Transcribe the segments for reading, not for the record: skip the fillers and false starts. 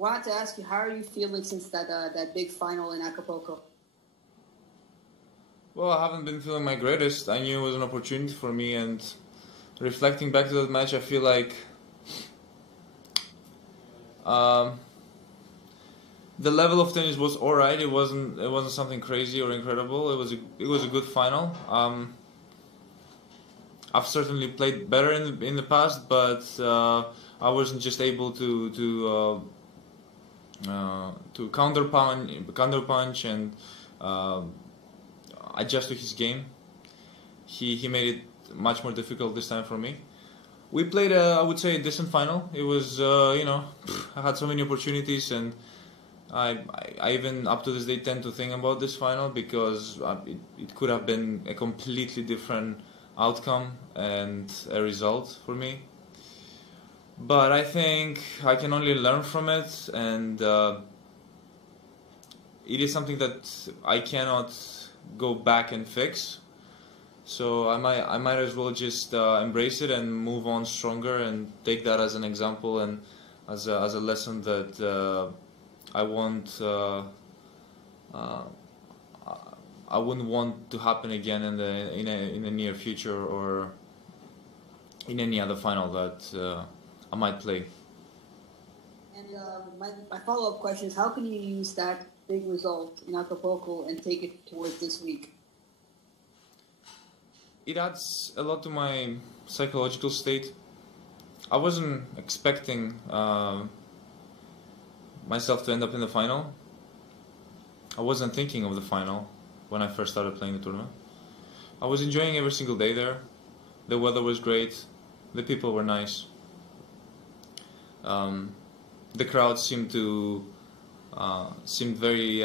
wanted to ask you, how are you feeling since that big final in Acapulco? Well, I haven't been feeling my greatest. I knew it was an opportunity for me, and reflecting back to that match, I feel like the level of tennis was alright. It wasn't something crazy or incredible. It was a good final. I've certainly played better in the past, but I wasn't just able to counterpunch and adjust to his game. He made it much more difficult this time for me. We played, I would say, a decent final. It was, I had so many opportunities, and I even up to this day tend to think about this final because it could have been a completely different outcome and a result for me. But I think I can only learn from it, and it is something that I cannot go back and fix. So I might as well just embrace it and move on stronger and take that as an example and as a lesson that I wouldn't want to happen again in the near future or in any other final that I might play. And my follow-up question is, how can you use that big result in Acapulco and take it towards this week? It adds a lot to my psychological state. I wasn't expecting myself to end up in the final. I wasn't thinking of the final when I first started playing the tournament. I was enjoying every single day there. The weather was great. The people were nice. The crowd seemed very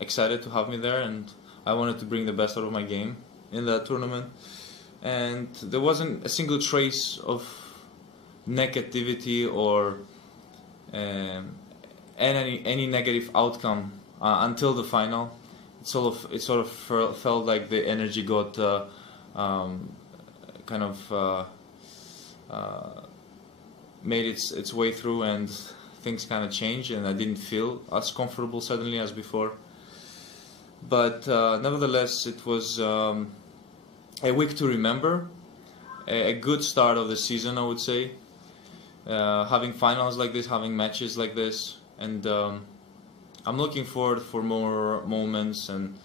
excited to have me there, and I wanted to bring the best out of my game in that tournament. And there wasn't a single trace of negativity or any negative outcome until the final. It sort of felt like the energy got made its way through, and things kind of changed, and I didn't feel as comfortable suddenly as before. But nevertheless, it was a week to remember, a good start of the season, I would say. Having finals like this, having matches like this, and I'm looking forward for more moments and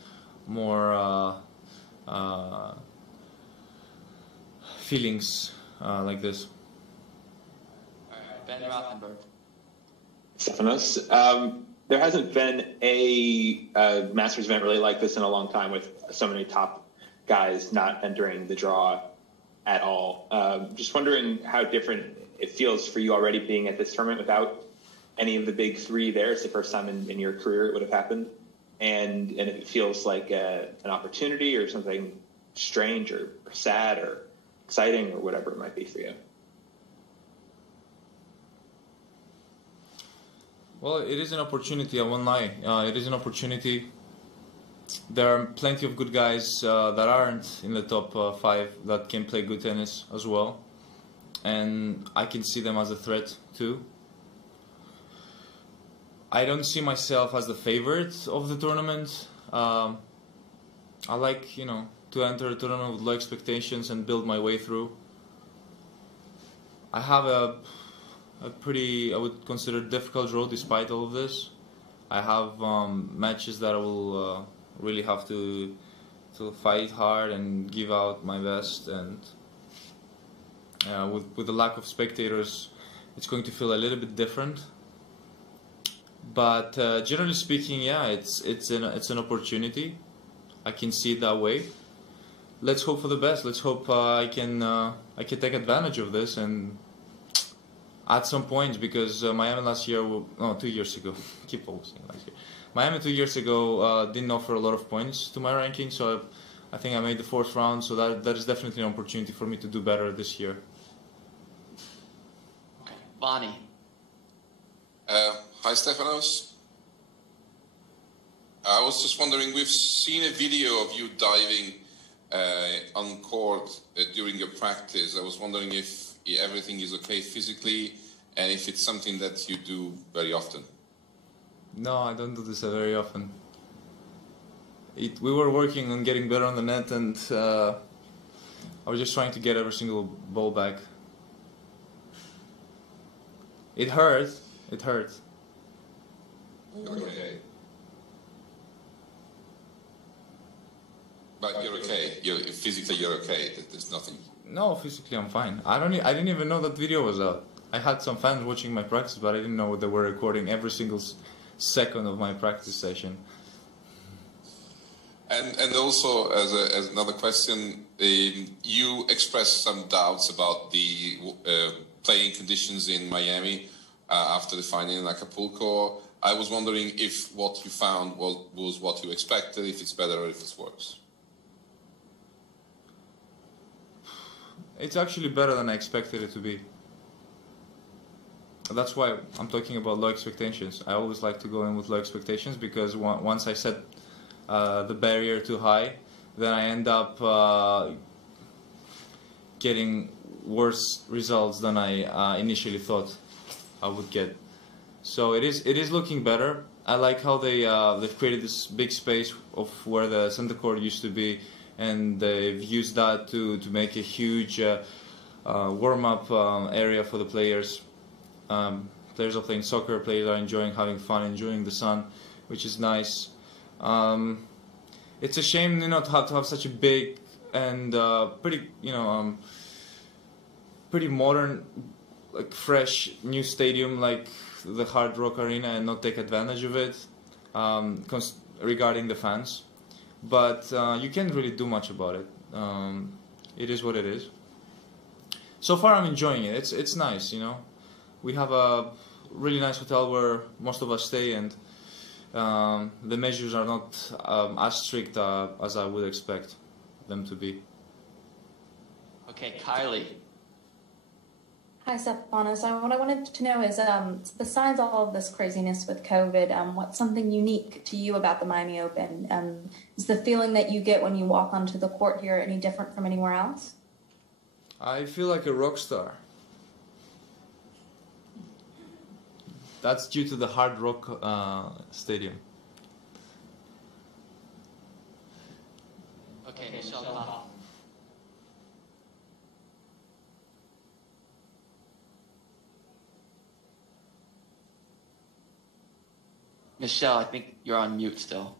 more feelings like this. Ben Rothenberg. Stefanos, there hasn't been a Masters event really like this in a long time, with so many top guys not entering the draw at all. Just wondering how different it feels for you already being at this tournament without any of the big three there. It's the first time in your career it would have happened. And if it feels like an opportunity or something strange or sad or exciting or whatever it might be for you. Well, it is an opportunity, I won't lie. It is an opportunity. There are plenty of good guys that aren't in the top 5 that can play good tennis as well. And I can see them as a threat too. I don't see myself as the favorite of the tournament. I like, to enter a tournament with low expectations and build my way through. I have a pretty, I would consider, difficult road despite all of this. I have matches that I will really have to fight hard and give out my best, and with the lack of spectators, it's going to feel a little bit different. But generally speaking, yeah, it's an opportunity. I can see it that way. Let's hope for the best. Let's hope I can take advantage of this and at some point, because Miami last year, 2 years ago, keep always saying last year. Miami 2 years ago didn't offer a lot of points to my ranking, so I think I made the 4th round, so that is definitely an opportunity for me to do better this year. Okay, Bonnie. Hi, Stefanos. I was just wondering, we've seen a video of you diving on court during your practice. I was wondering if everything is okay physically and if it's something that you do very often. No, I don't do this very often. We were working on getting better on the net, and I was just trying to get every single ball back. It hurt. It hurt. You're okay. But you're okay. Physically, you're okay. There's nothing. No, physically I'm fine. I didn't even know that video was out. I had some fans watching my practice, but I didn't know they were recording every single second of my practice session. And also, as another question, you expressed some doubts about the playing conditions in Miami after the final in Acapulco. I was wondering if what you found was what you expected, if it's better or if it's worse. It's actually better than I expected it to be. That's why I'm talking about low expectations. I always like to go in with low expectations, because once I set the barrier too high, then I end up getting worse results than I initially thought I would get. So it is looking better. I like how they've created this big space of where the center court used to be, and they've used that to make a huge warm-up area for the players. Players are playing soccer, players are enjoying, having fun, enjoying the sun, which is nice. It's a shame, to have such a big and pretty, pretty modern, like fresh new stadium like the Hard Rock Arena, and not take advantage of it regarding the fans. But you can't really do much about it. It is what it is. So far, I'm enjoying it. It's nice, We have a really nice hotel where most of us stay, and the measures are not as strict as I would expect them to be. Okay, Kylie. Hi, Stefanos. What I wanted to know is, besides all of this craziness with COVID, what's something unique to you about the Miami Open? Is the feeling that you get when you walk onto the court here any different from anywhere else? I feel like a rock star. That's due to the Hard Rock Stadium. Okay, Michelle. Michelle, I think you're on mute still.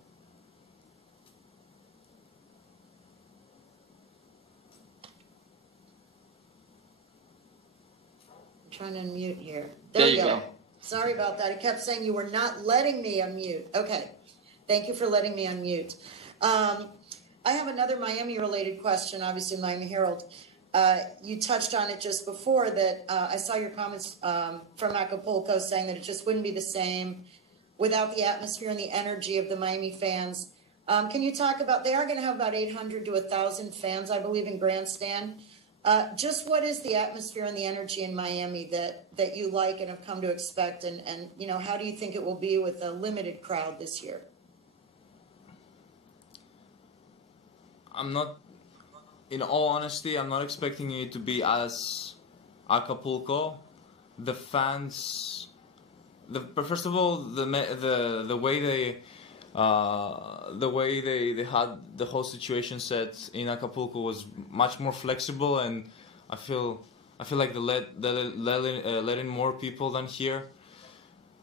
I'm trying to unmute here. There you go. Sorry about that. It kept saying you were not letting me unmute. Okay. Thank you for letting me unmute. I have another Miami-related question, obviously Miami Herald. You touched on it just before that I saw your comments from Acapulco saying that it just wouldn't be the same without the atmosphere and the energy of the Miami fans. Can you talk about, they are going to have about 800 to 1,000 fans, I believe, in Grandstand. Just what is the atmosphere and the energy in Miami that you like and have come to expect, and how do you think it will be with a limited crowd this year? In all honesty, I'm not expecting it to be as Acapulco. The fans, first of all, the way they had the whole situation set in Acapulco was much more flexible, and I feel like they let in more people than here,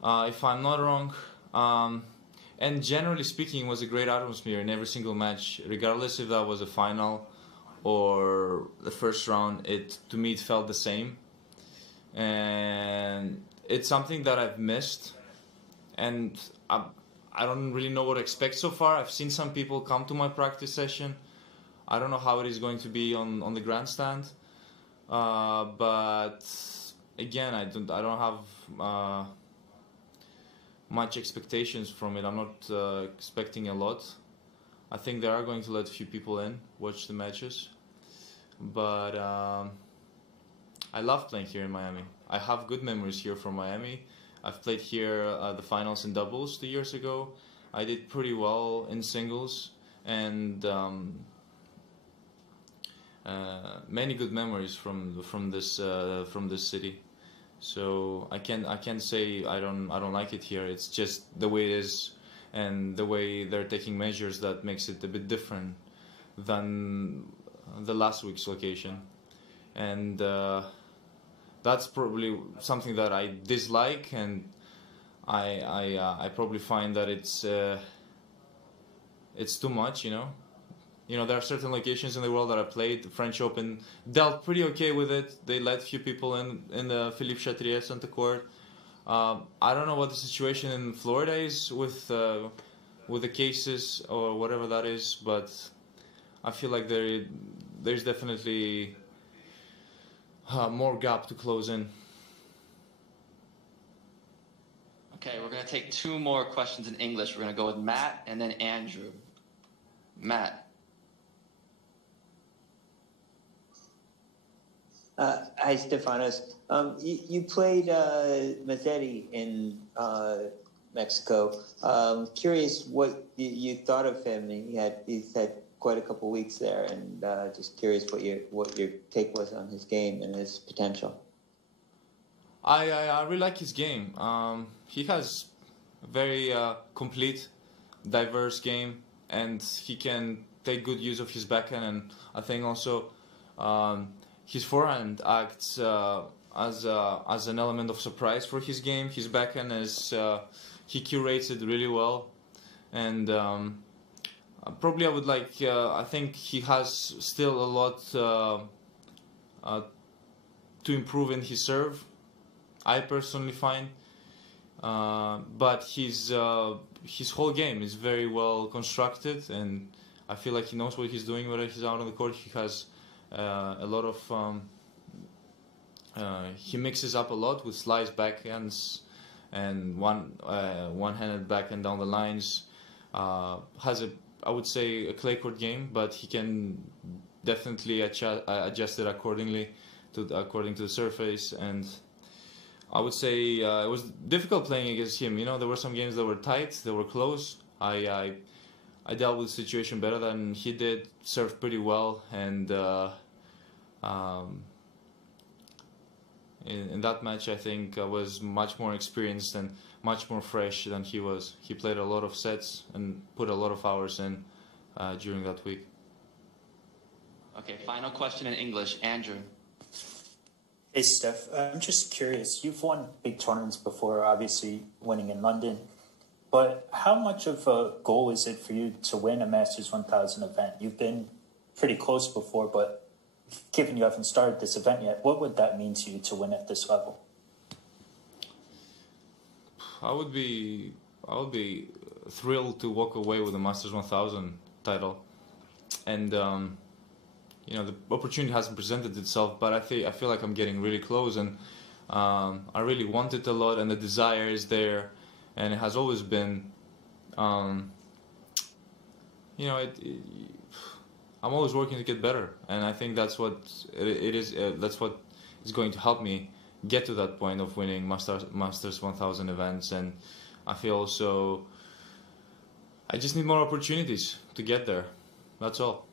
if I'm not wrong. And generally speaking, it was a great atmosphere in every single match, regardless if that was a final or the first round. To me, it felt the same, and it's something that I've missed, and I don't really know what to expect so far. I've seen some people come to my practice session. I don't know how it is going to be on the grandstand, but again, I don't have much expectations from it. I'm not expecting a lot. I think they are going to let a few people in, watch the matches, but I love playing here in Miami. I have good memories here from Miami. I've played here the finals in doubles 2 years ago. I did pretty well in singles, and many good memories from this city. So I can't say I don't like it here. It's just the way it is, and the way they're taking measures that makes it a bit different than the last week's location, and that's probably something that I dislike, and I probably find that it's too much, you know. You know, there are certain locations in the world that I played. The French Open dealt pretty okay with it. They let few people in the Philippe Chatrier Center Court. I don't know what the situation in Florida is with the cases or whatever that is, but I feel like there's definitely more gap to close in. Okay, we're going to take 2 more questions in English. We're going to go with Matt and then Andrew. Matt. Hi, Stefanos. You played Mazzetti in Mexico. Curious what you thought of him. He's had quite a couple weeks there, and just curious what your take was on his game and his potential. I really like his game. He has a very complete, diverse game, and he can take good use of his backhand. And I think also his forehand acts as an element of surprise for his game. His backhand is he curates it really well, and probably I would like. I think he has still a lot to improve in his serve. I personally find, but his whole game is very well constructed, and I feel like he knows what he's doing when he's out on the court. He has a lot of he mixes up a lot with slice backhands and one-handed backhand down the lines. Has I would say a clay court game, but he can definitely adjust it according to the surface. And I would say it was difficult playing against him. You know, there were some games that were tight, they were close. I dealt with the situation better than he did, served pretty well, and in that match I think I was much more experienced and much more fresh than he was. He played a lot of sets and put a lot of hours in during that week. Okay, final question in English. Andrew. Hey, Steph. I'm just curious. You've won big tournaments before, obviously winning in London. But how much of a goal is it for you to win a Masters 1000 event? You've been pretty close before, but given you haven't started this event yet, what would that mean to you to win at this level? I would be thrilled to walk away with a Masters 1000 title, and you know, the opportunity hasn't presented itself, but I feel like I'm getting really close, and I really want it a lot, and the desire is there, and it has always been. You know, I'm always working to get better, and I think that's what it is. That's what is going to help me get to that point of winning Masters 1000 events, and I feel also I just need more opportunities to get there. That's all.